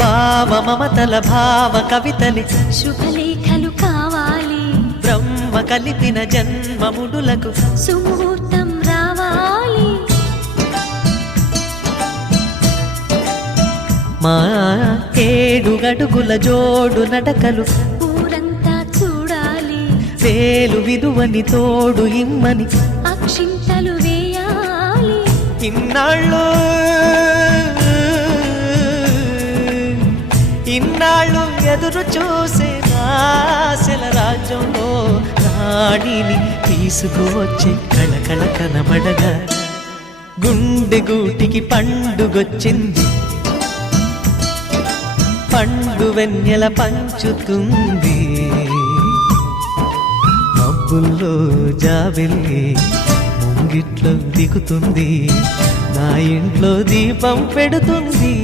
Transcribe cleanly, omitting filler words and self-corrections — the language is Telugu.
భావ మమతల భావ కవితలి శుభలేఖలు కావాలి, బ్రహ్మ కలిపిన జన్మముడులకు సుముహూర్తం రావాలి. మా 7 అడుగుల జోడు నడకలు ఊరంతా చూడాలి, వేలు విలువని తోడు ఇమ్మని అక్షింతలు వేయాలి. ఇన్నాళ్ళు ఎదురు చూసే ఆశల రాజ్యంలో రాణిని తీసుకువచ్చే కళకళ కనబడగా గుండె గూటికి పండుగొచ్చింది, పండు వెన్నెల పంచుతుంది. మబ్బుల్లో జాబిల్లి ముంగిట్లో దిగుతుంది, నా ఇంట్లో దీపం పెడుతుంది.